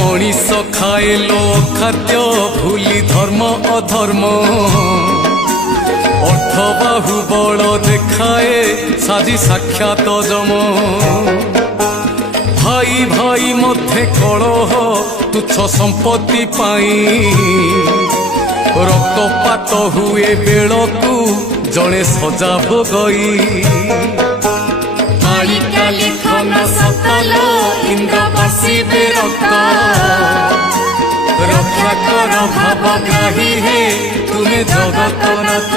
मनीष खाए लो खाद्य भूली धर्म अधर्म अर्थ बाहु बल देखाए साजी साक्षात जम भाई भाई मध्य कलह तुच्छ संपत्ति पाई रक्तपात हुए बेलकू जड़े सजा भोगई मालिका लिखन सतल इंद्र बसिबे रक्त रक्षा कर भावग्राही है तुम्हें जगत नाथ।